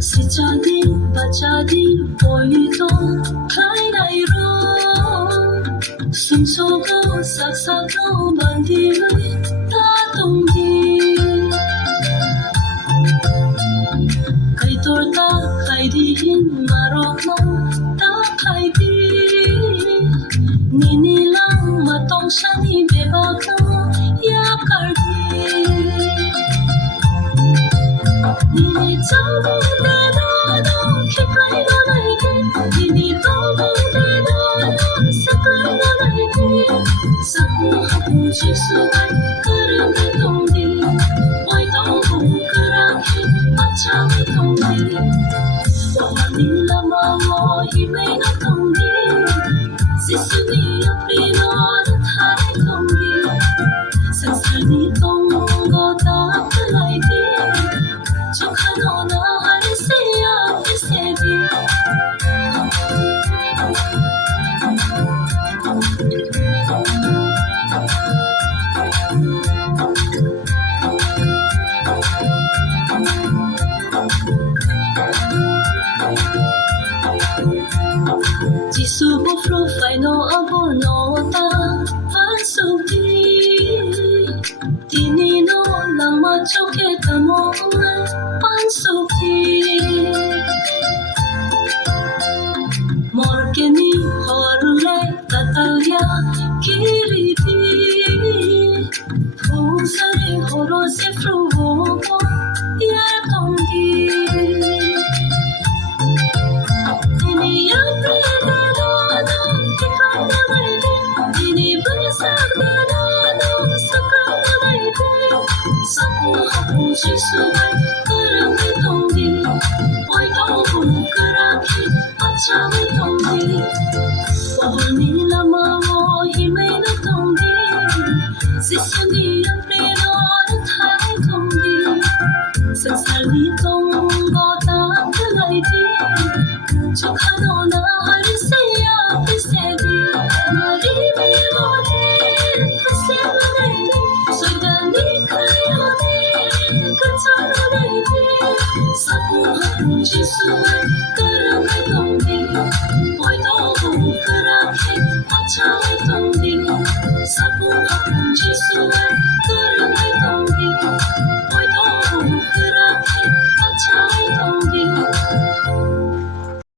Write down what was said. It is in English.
Sejadi bajadi poito kainairo sumsogo saksago bandilai tatongi kaitorta kaidihin marokmo ta kaidi ninilang matong shani bebago yakardi nini tawo Jisuai kerana tongdi, oi tahu kerana macam tongdi. Wahani lama himai na tongdi, sisuni aprino thai tongdi. Sansani tonggo tak kelai di, jokhano na hari siya kisedi. Jisubo fai no abono ta vansuki tinino lama choke tamo vansuki morkeni horle tatalya kiriti phusare horo se frugo ya tongi Jisuai kerana tongdi, oi tahu kerana macam tongdi. Wahani lama himai na tongdi, sisuni aprino thai tongdi. Sansani tonggo tak kelai di, jokhano na hari siya kisedi. Mari milone hasilai, sudani kayone. Jisuai kerana tongdi, oi tahu kerana macam tongdi. Jisuai